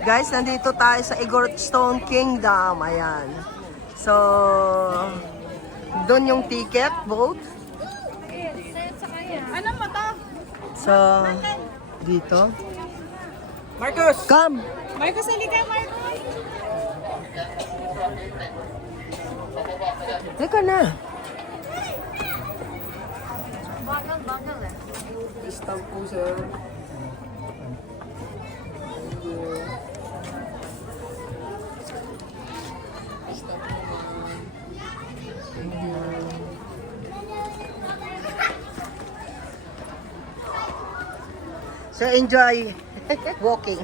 Guys, nandito tayo sa Igorotstone Kingdom. Ayan. So, doon yung ticket, boat. Ano mo to? So, dito. Marcos! Come! Marcos, halika, Marcos! Teka na. Bagal eh. Stamp po, sir. So, enjoy walking.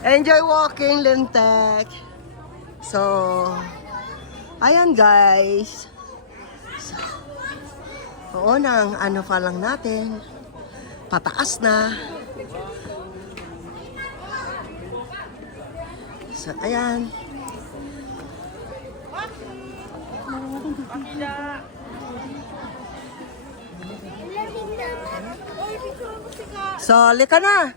Enjoy walking, Lintek. So, ayan guys. So, oo nang ano pa lang natin. Pataas na. So, ayan. So, lika na.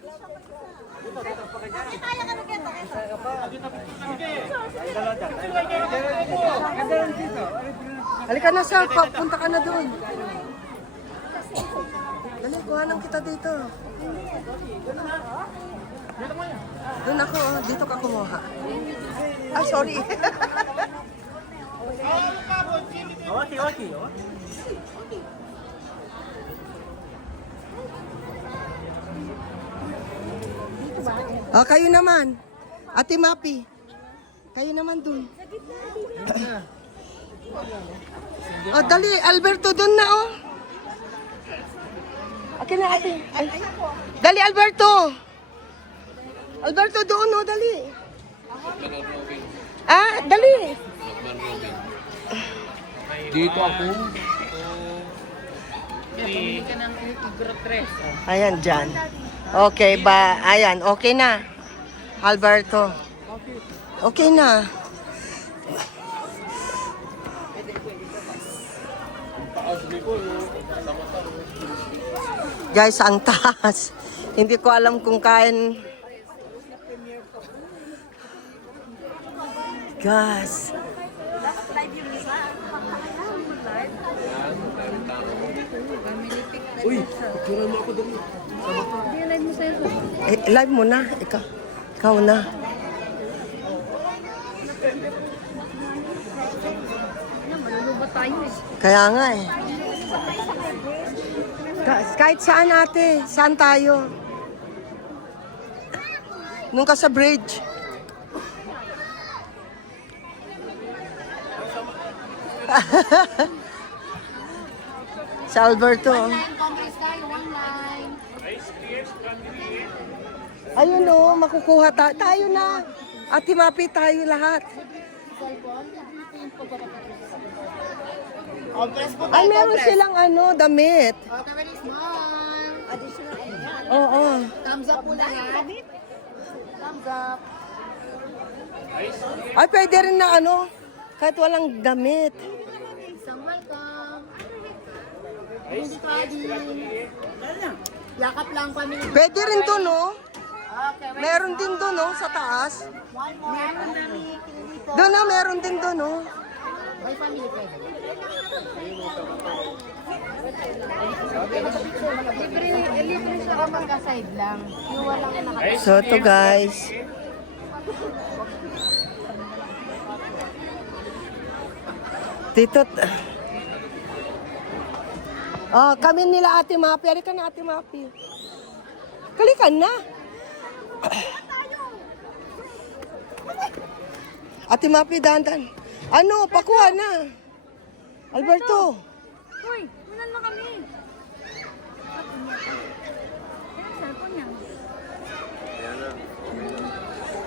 Halika na, sir. Punta ka na doon. Dali, kuhanan kita dito. Doon ako, oh. Dito ka kumuha. Ay, sorry. Okay. Oh, kayo naman. Ate Mapi. Kayo naman dun. Oh, dali. Alberto dun na, oh. Akin na, ate. Ay. Dali, Alberto. Alberto doon, oh. Dali. Ah, dali. Dito ako. Ayan, dyan. Okay ba? Ayan, okay na. Alberto. Okay na. Guys, ang taas. Hindi ko alam kung kain. Guys. Uy, picturean mo ako doon. Live mo na. Ikaw na. Kaya nga eh. Kahit saan ate. Saan tayo? Nung ka sa bridge. Sa Alberto. Ayun o, makukuha tayo na. Ate Mapi, tayo lahat. Ay, meron silang damit. Oo. Thumbs up po lahat. Thumbs up. Ay, pwede rin na kahit walang damit. Isang welcome. Yakap lang family. Pwede rin doon, no? Okay, wait. Meron din doon, no? Sa taas. Meron na meeting dito. Doon na, meron din doon, no? By family pwede. Libre siya magka-side lang. Yung walang nakatapos. So, ito guys. Dito. Oh, kami nila Ate Mapi. Halika na, Ate Mapi. Kalikan na. Ate Mapi, dandan. Pakuha na. Alberto. Uy, unan mo kami.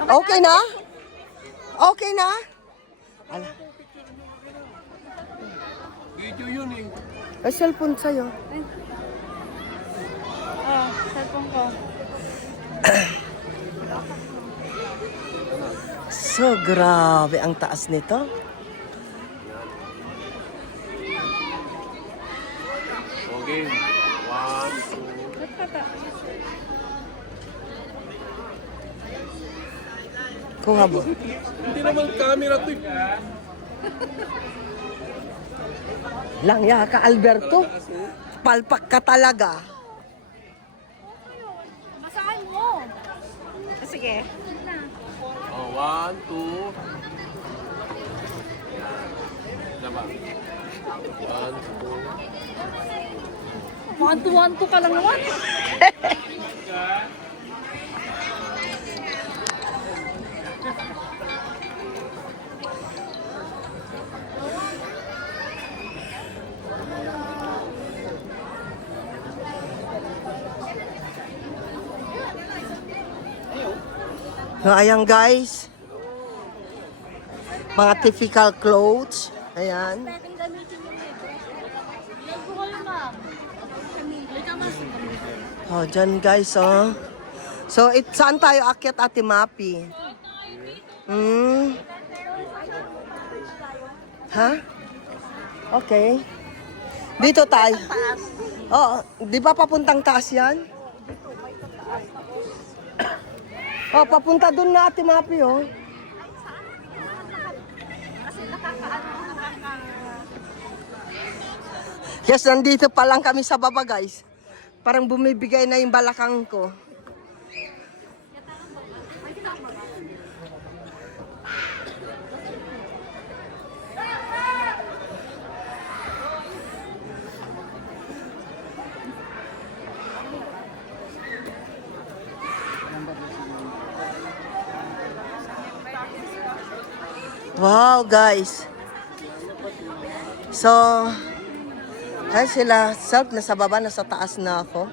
Okay na? Okay na? Ala. Video yun eh. Ay, cellphone sa'yo. Cellphone ko. So, grabe ang taas nito. Okay. 1, 2. Kung habo. Hindi naman camera to. Langya ka, Alberto. Palpak ka talaga. Basahin mo. Sige. Oh, 1, 2. Diba? 1, 2. Wanto-wanto ka lang naman. So, ayan guys. Mga typical clothes. Ayan. Pwedeng gamitin mo nito. Yan po kayo, ma'am. Oh, dyan guys, oh. So, saan tayo akyat, Ate Mapi? Ha? Okay. Dito tayo. Oo, di ba papuntang taas yan? Oh, papunta dun na, Ate Mapi, oh. Yes, nandito pa lang kami sa baba, guys. Parang bumibigay na yung balakang ko. Wow, guys. So, ay sila, self, nasa baba, nasa taas na ako.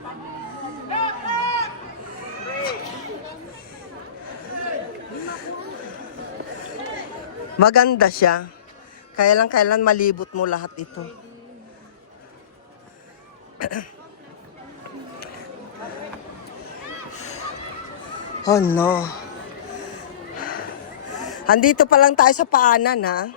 Maganda siya. Kaya lang kailan malibot mo lahat ito. Oh no. Andito pa lang tayo sa paanan, ha?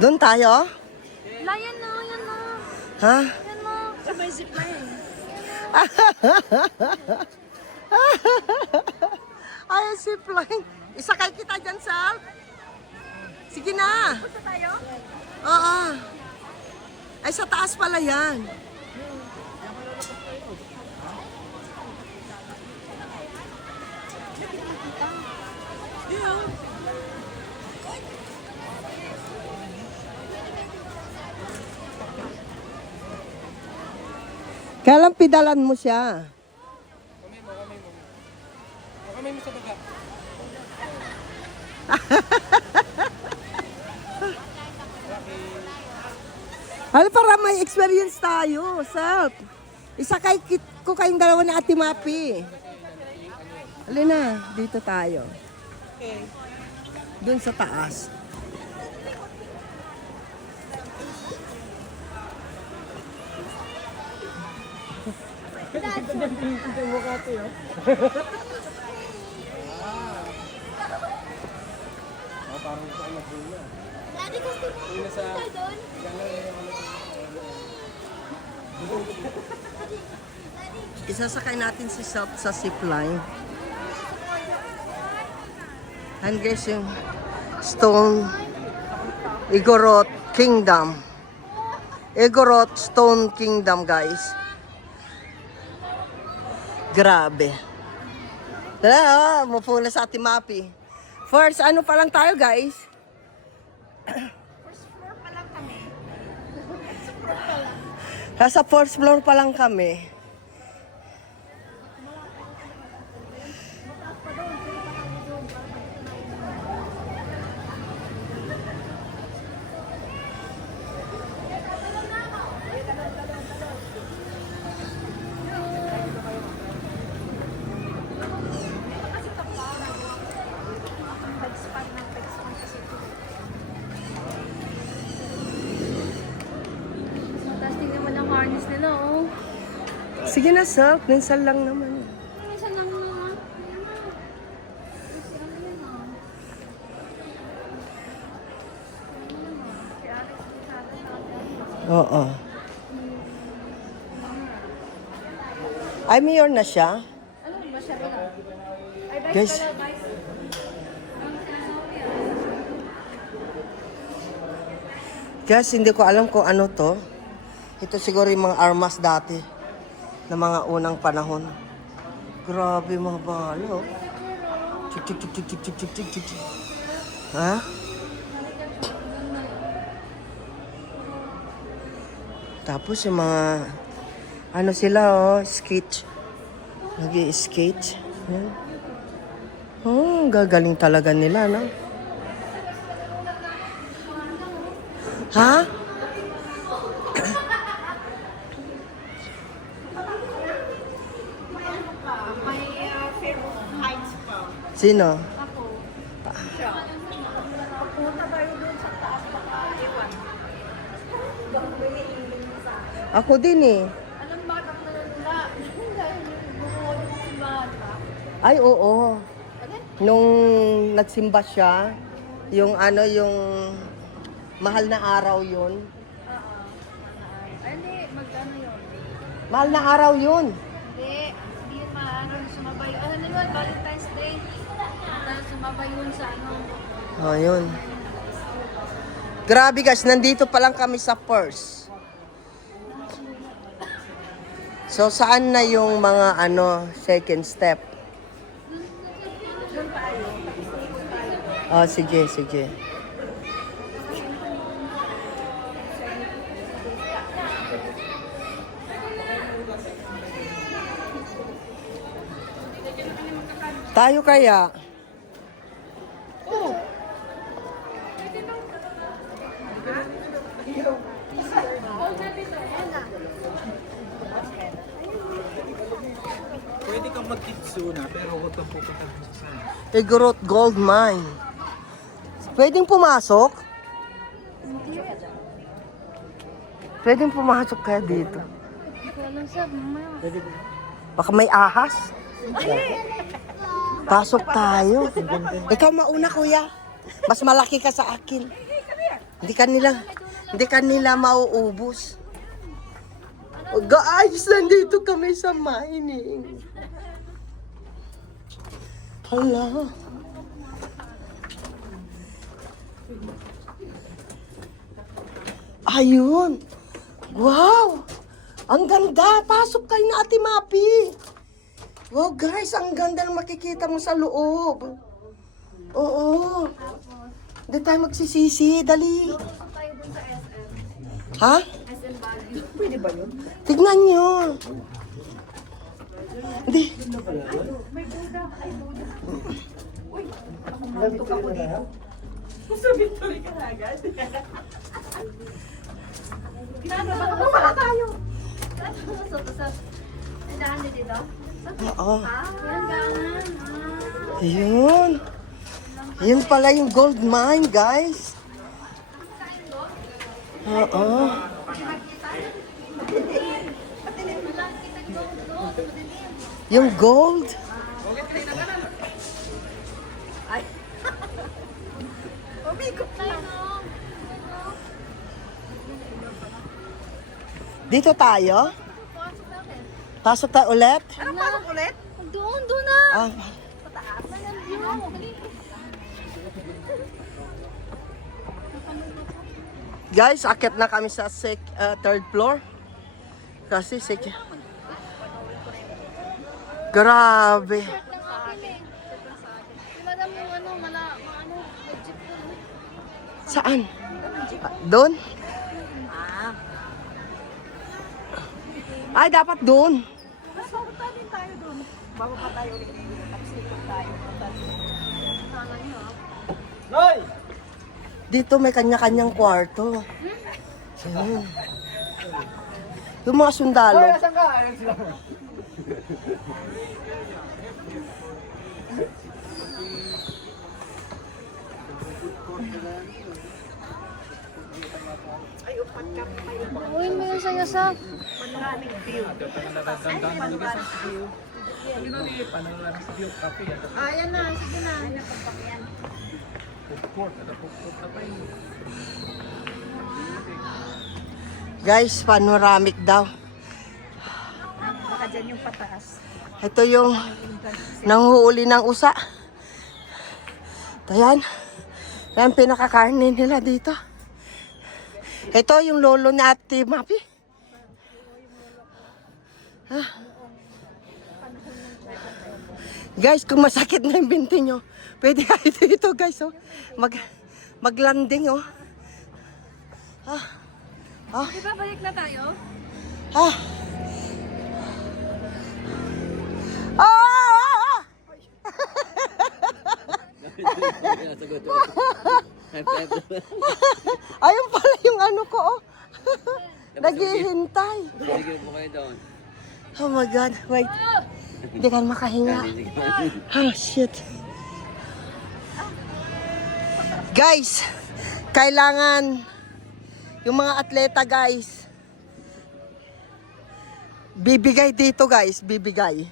Doon tayo? Yan na, yan na. Ha? Yan na. Sabay zipline. Ay, zipline. Isakay kita dyan, Sal. Sige na. Punta tayo? Oo. Ay, sa taas pala yan. Kaya lang pidalan mo siya. Kamay mo sa baga. Ano, para may experience tayo, Self. Isakay ko kayong dalawa ni Ate Mapi. Halina, dito tayo. Okay. Doon sa taas. Daddy, gusto mo punta doon? Isasakay natin si Self sa zipline. And guys, yung Stone Igorot Kingdom. Igorot Stone Kingdom, guys. Grabe. Tara, mupo na sa Ate Mapi. First, ano pa lang tayo, guys? First floor pa lang kami. Nasa fourth floor pa lang kami. Tapos tingnan mo lang harness nila, oh. Sige na, Self. Minsan lang naman. Minsan lang naman. Oo. Ay, mayor na siya? Ano ba siya rin? Ay, vice Guys. pala, vice. Guys, hindi ko alam kung ano to. Ito siguro yung mga armas dati na mga unang panahon. Grabe mga balo. Chik, chik, chik, chik, chik, chik, chik, chik, chik. Ha? Tapos yung mga ano sila skate. Nag-i-skate. Yan. Oh, gagaling talaga nila, no? Ha? May Fairmont Heights pa. Sino? Ako. Siya. Punta tayo doon sa taas baka iwan. Ako din eh. Anong bata na nila? Dahil bumuod yung simbahan pa. Ay, oo. Ano? Nung nagsimba siya, yung ano, yung mahal na araw yun. Ay, hindi. Magkano yun? Mahal na araw yun. Hindi. Hindi yun maano. Sumabay. Ano na yun? Valentine's Day. Tapos sumabay yun sa ano. Oh, yun. Grabe guys, nandito pa lang kami sa Perth. So, saan na yung mga ano, second step? Oh, sige, sige. Tayo kaya? Pwede kang mag-kitsuna pero huwag kang pupunta sa sana. Igorot Gold Mine. Pwedeng pumasok? Pwedeng pumasok kaya dito? Walang sab. Baka may ahas? Pasok tayo. Ikaw mauna, kuya. Mas malaki ka sa akin. Hindi kanila mauubos. Oh, guys, nandito kami sa mining. Hala. Ayun. Wow. Ang ganda. Pasok kayo na, Ate Mapi. Wow, guys, ang ganda ng makikita mo sa loob. Oo. Hindi tayo magsisisi. Dali. Tayo dun sa SM. Ha? SM Baguio. Pwede ba yun? Tignan nyo. Hindi. May Buddha. Ay, Buddha. Uy, ako dito. Sa Victory ka na agad. Baka tayo. Sa daan dito? Oo. Yan gangan. Yun. Yun pala yung gold mine, guys. Oo. Yung gold. Dito tayo? Pasok tayo ulit? Anong pasok ulit? Doon, doon na. Ah, Pataas na yan. Dali. guys, akit na kami sa third floor. Kasi grabe. Madam yung ano, ano, jeep ko. Saan? Doon? Ay, dapat doon. Bababa din tayo doon. Bababa tayo ulit dito. Tapos ikot tayo. Noy! Dito may kanya-kanyang kwarto. Ayun. Yung mga sundalo. Saan ka? Ayan sila. Uy, may saya sa. Ayan na, sige na. Guys, panoramic daw. Baka dyan yung pataas. Ito yung nanghuuli ng usa. Ito yan. Yan pinakakarne nila dito. Ito yung lolo ni Ate Mapi. Ah. Guys, kung masakit na yung binti nyo, pwede kayo dito guys. Oh. Maglanding. Oh. Ah. Ah. Di ba balik na tayo? Ah. Ah! Ayun pala yung ano ko, oh. Naghihintay. Oh my God, wait. Hindi ka makahinga. Oh, shit. Guys, kailangan yung mga atleta, guys, bibigay dito, guys, bibigay.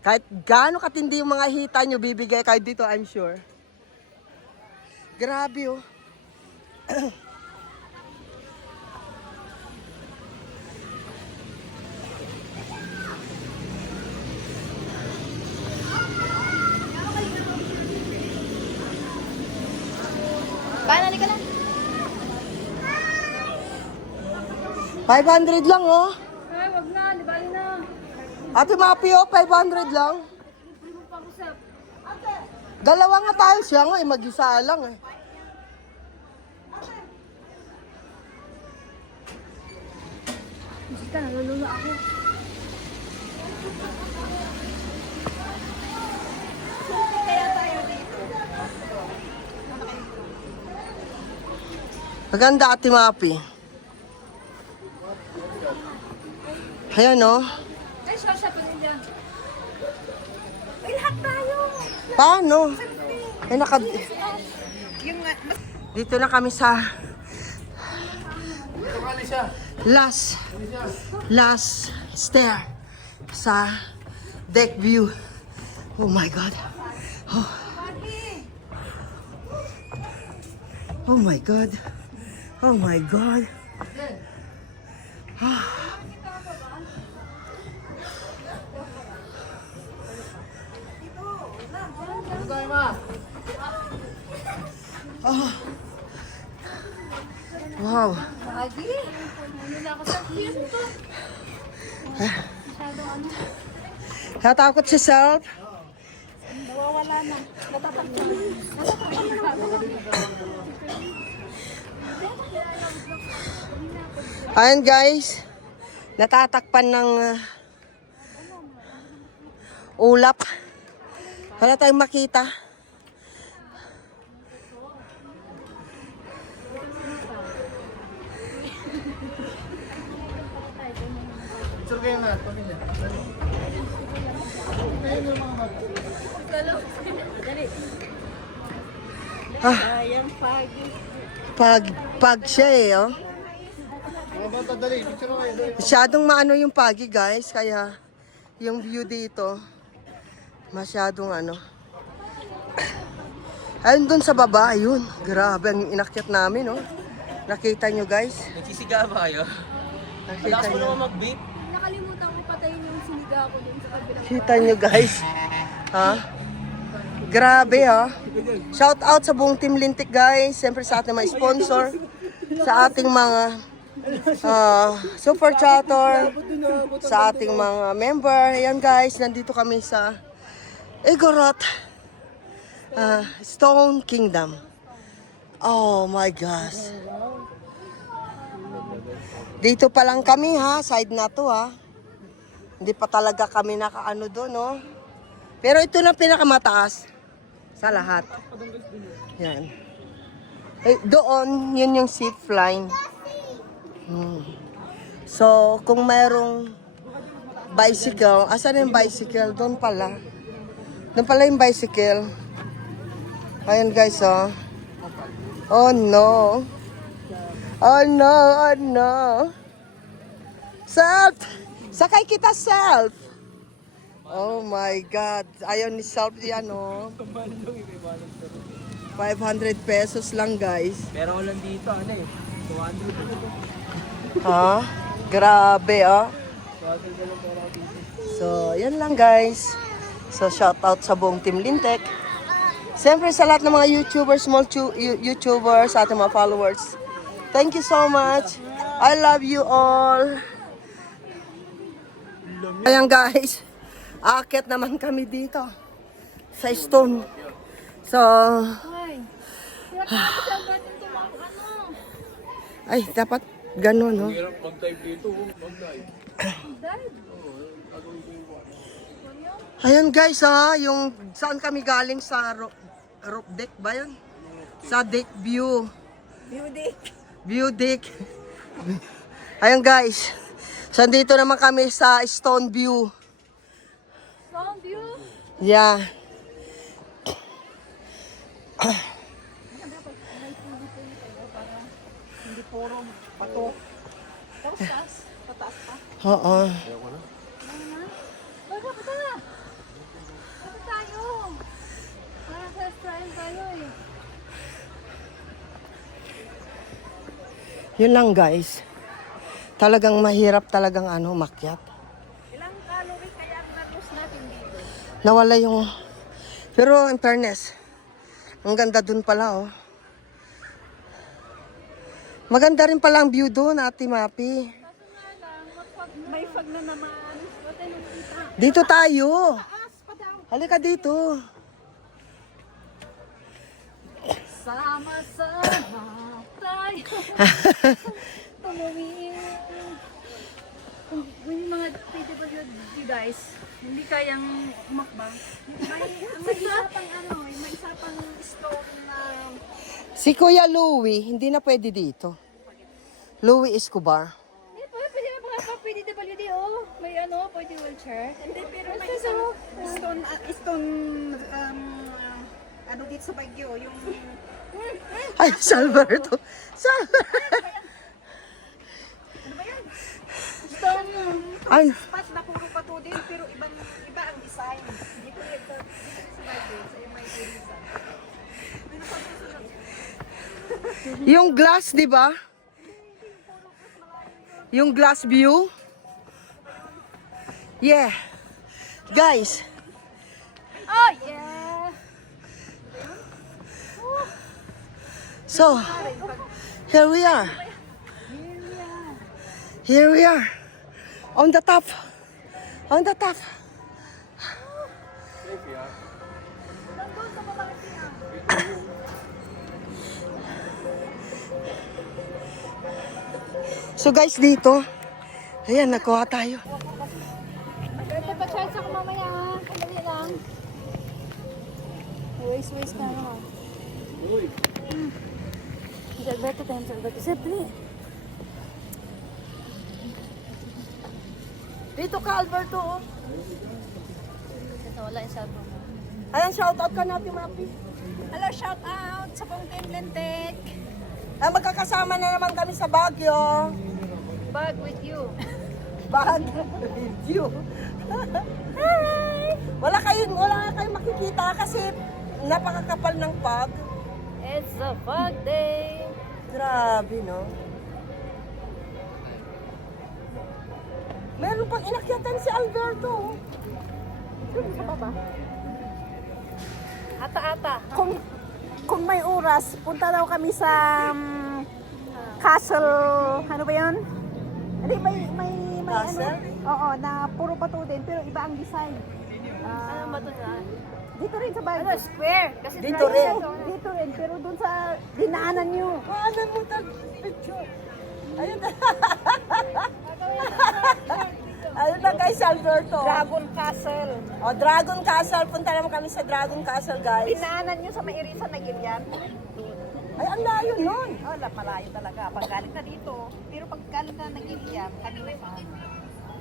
Kahit gaano katindi yung mga hita nyo, bibigay kayo dito, I'm sure. Grabe, oh. Banali ka lang. 500 lang, oh. Ay, wag na. Di bali na. Ate Mapi, oh, 500 lang. Libre mo pa ako sa... Dalawa nga tayo siya nga, mag-isa lang, eh. Musika, nalulula ako. Maganda, Ate Mapi. Ayan, oh. Ay, siya pa rin dyan. Ay, lahat tayo. Paano? Eh, Yung... Dito na kami sa last stair sa deck view. Oh my God. Oh, oh my God. Oh my God. Oh. Wow. Lagi. Nalula ako sa clear to. Masyadong ano. Natakot si Self. Nawawala na. Natatakpan. Ayan guys. Natatakpan ng ulap. Wala tayong makita. Pag siya eh, oh. Masyadong maano yung pagi guys, kaya yung view dito, masyadong ano. Ayun dun sa baba, ayun. Grabe ang inakyat namin, oh. Nakita nyo guys? Nagsisiga ba kayo? Nakita nyo? mag-beat? Nakalimutan ko patayin yung siniga ko dun sa kabilang. Kita nyo guys? Ha? Grabe ha. Shout out sa buong Team Lintik guys. Siyempre sa ating mga sponsor. Sa ating mga super chatter. Sa ating mga member. Ayan guys, nandito kami sa Igorot Stone Kingdom. Oh my gosh. Dito pa lang kami ha. Side na to ha. Hindi pa talaga kami nakaano doon no. Pero ito na pinakamataas sa lahat. Yan. Eh, doon, yun yung zip line. So, kung mayroong bicycle, asan yung bicycle? Doon pala. Doon pala yung bicycle. Ayan guys, oh. Oh no. Oh no, oh no. Self! Sakay kita, Self! Oh my God. Ayaw ni Self yan, oh. 500 pesos lang, guys. Pero lang dito, ano eh. 200. Ha? Grabe, oh. So, yan lang guys. So, shout out sa buong Team Lintek. Siyempre sa lahat ng mga YouTubers, small YouTubers, sa ating mga followers. Thank you so much. I love you all. Ayan guys. Aakyat naman kami dito. Sa stone. So, ay, dapat ganun, no? Hirap mag-dive dito. Mag-dive. Ayan guys, ha, yung saan kami galing sa roof deck ba yun? Sa deck view. View deck. Ayan guys. So, dito naman kami sa Stone View. Stone View? Yeah. Hindi puro bato. Tapos taas. Pataas pa. Oo. Baga, bata na. Bata tayo. Para sa trial tayo eh. Yun lang guys. Talagang mahirap talagang makyat. Ilang calorie kaya ang na-lose natin dito? Nawala yung... Pero in fairness, ang ganda dun pala, oh. Maganda rin pala ang view doon, Ate Mapi. Kaso nga lang, may fog na naman. Wala nang kita. Dito tayo. Taas pa daw. Halika dito. Sama-sama tayo. Tumawin. Kung yung mga PWD guys, hindi kayang umakbang. May isa pang may isa pang stone na Si Kuya Louie, hindi na pwede dito. Louie Escobar. pwede na mga PWD may pwede wheelchair. Hindi, pero may stone, dito sa Baguio, yung Ay, Salberto. ano ba yan? Stone Ay, spot na puro pato din, pero iba ang design. Dito sa Baguio, sa MIT Rizal. yung glass, di ba? Yung glass view. Yeah. Guys, Oh, yeah! so, here we are. Here we are. On the top. On the top. So guys, dito. Ayan, nakuha tayo. Ito pa charge ako mamaya ha. Sandali lang. Waste ka naman. Si Alberto tayo sa Alberto. Siyempre. Dito ka, Alberto. Oh. Ito wala yung cellphone mo. Ayan, shoutout ka natin, Mapi. Hello, shout out sa buong Team Lintek. Magkakasama na naman kami sa Baguio. Bag with you. Bag with you. Wala nga kayong makikita kasi napakakapal ng pag. It's a fog day. Grabe, no? Meron pang inakyatan si Alberto. Sa baba. Ata-ata. Kung may oras, punta daw kami sa castle, ano ba yun? Hindi, may Castle? Oo, na puro bato din, pero iba ang design. Ano ba ito na? Dito rin sa bago. Square. Kasi Dito rin. Dito rin, pero dun sa dinaanan nyo. Ano mo picture? Ayun na. Ayun na guys, Alberto. Dragon Castle. O, Dragon Castle. Punta naman kami sa Dragon Castle, guys. Dinaanan nyo sa Mairisan na Gilyan. Ay, ang layo nun. Wala, malayo talaga. Pag galing na dito, pero pag galing na ng Gilyan, kanina pa.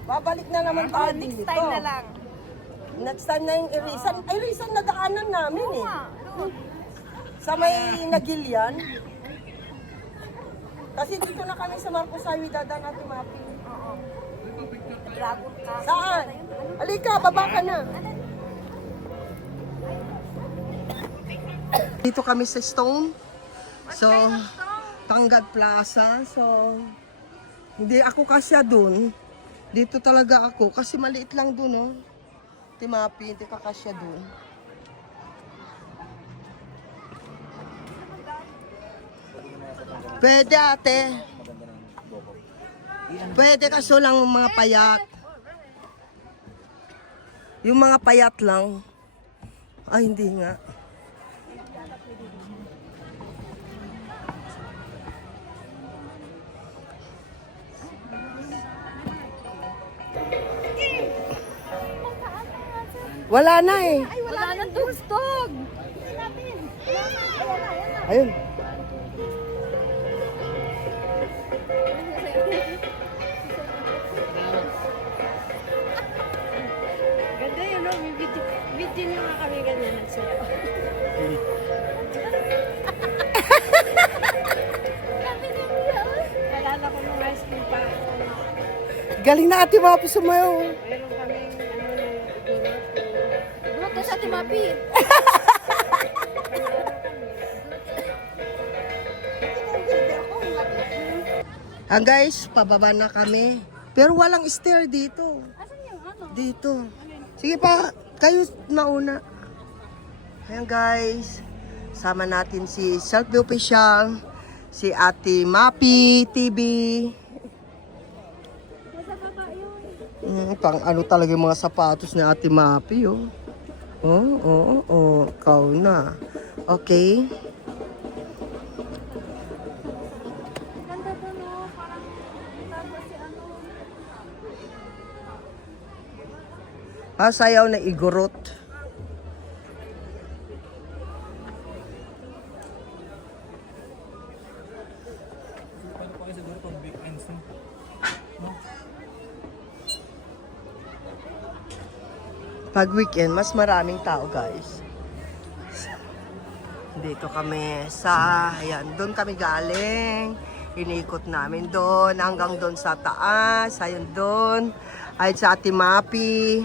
Babalik na naman tayo Next dito. time na lang. Next time na yung Irisan. Ay, Irisan na daanan namin eh. Doon. Sa may Nagilian. Kasi dito na kami sa Marcos Highway dadaan natin Mapi. Dragon Castle. Saan? Halika, baba ka na. Dito kami sa Stone. So, Tanggad Plaza. So, Hindi ako kasya dun. Dito talaga ako. Kasi maliit lang dun, oh. Timapi, hindi ka kasya dun. Pwede ate. Pwede kaso lang mga payat. Yung mga payat lang. Ay, hindi nga. Wala na eh. Wala nang tugstog. Ayun. Ganda yun, no? Video nyo nga kami ganyan nagsayaw. Alala ko nung high school pa ako. Galing na ate Mapi sumayaw. Meron kaming gulot ka sa Timapi. Guys, pababa na kami. Pero walang stair dito. Asan yung ano? Dito. Sige pa, kayo mauna. Ayan guys, sama natin si Selfie Official, si Ate Mapi TV. Nasa baba yun. Pang ano talaga yung mga sapatos ni Ate Mapi, oh. Ikaw na. Okay. Ganda to, no? Parang tapos si ano. Sayaw na igurot. Paano pa kayo siguro pag weekends? Pag weekend, mas maraming tao, guys. Dito kami sa, ayan, doon kami galing. Inikot namin doon, hanggang doon sa taas. Ayan doon. Ay sa Ate Mapi.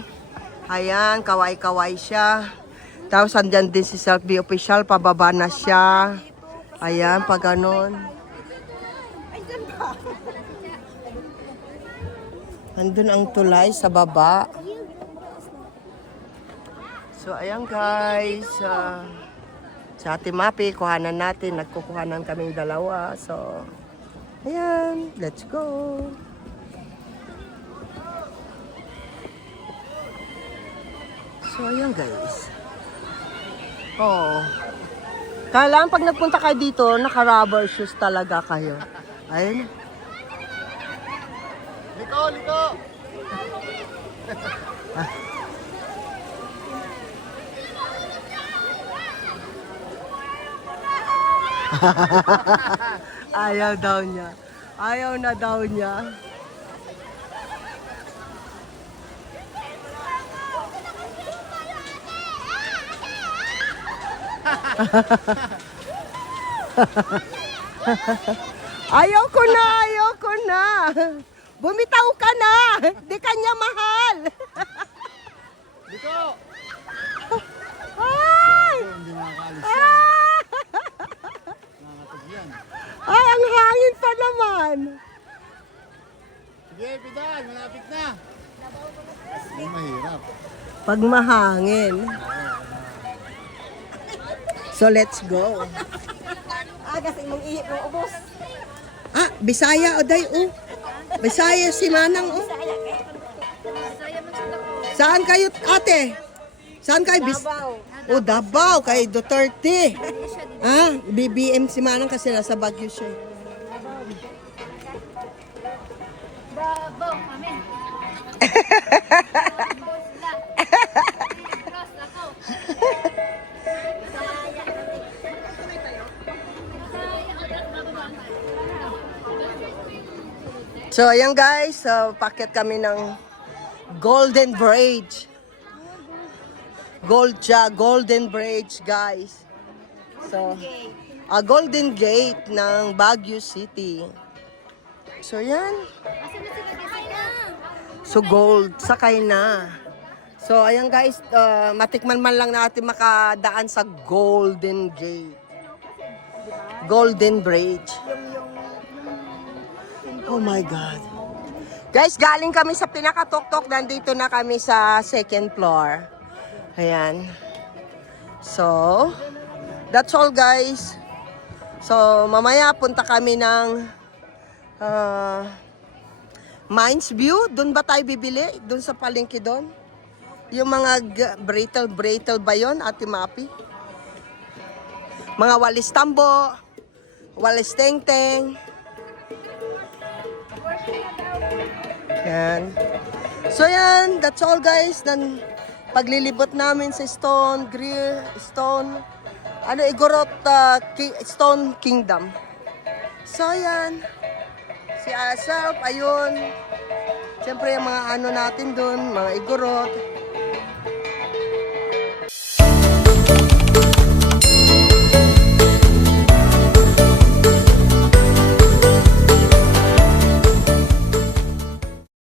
Ayan, kaway-kaway siya. Tapos andyan din si Selfie Official, pababa na siya. Ayan, pag ganon. Andun ang tulay sa baba. So, ayan guys. Sa Ate Mapi, kuhanan natin. Nagkukuhanan kaming dalawa. So, ayan. Let's go. So, ayan guys. Oh. Kailangan pag nagpunta kayo dito, naka-rubber shoes talaga kayo. Ayun. Liko, liko! Ayaw daw niya. Ayaw na daw niya. Ayaw ko na, ayaw ko na. Bumitaw ka na. Di kanya mahal. Liko! Ay! Hindi makakaalis yan. Ah! Nakakatog yan. Ay, ang hangin pa naman. Sige, Pidal, malapit na. Hindi mahirap. Pag mahangin. So, let's go. Kasi mong ihip mo ubos. Ah, Bisaya, Oday, oh. Bisaya si Manang, oh. Saya man sila ko. Saan kayo, ate? Saan kayo? Oh, Davao, kay Duterte. Ah, BBM si Manang kasi nasa Baguio siya. Babaw kami. Cross ako. So, ayan guys, packet kami ng Golden Bridge. Golden Bridge, guys. So, Golden Gate ng Baguio City. So, yan. So, gold. Sakay na. So, ayan guys, matikman man lang natin makadaan sa Golden Gate. Golden Bridge. Oh my God. Guys, galing kami sa pinakatuktok. Nandito na kami sa second floor. Ayan. So, that's all guys. So, mamaya punta kami ng Mines View. Doon ba tayo bibili? Doon sa palengke doon? Yung mga brittle ba yun, Ate Mapi? Mga walis tambo, walis teng-teng. Yan. So yan, that's all guys. Dan paglilibot namin sa Stone Igorot Stone Kingdom. So yan. Si Asap, ayun. Siyempre yung mga ano natin doon, mga Igorot.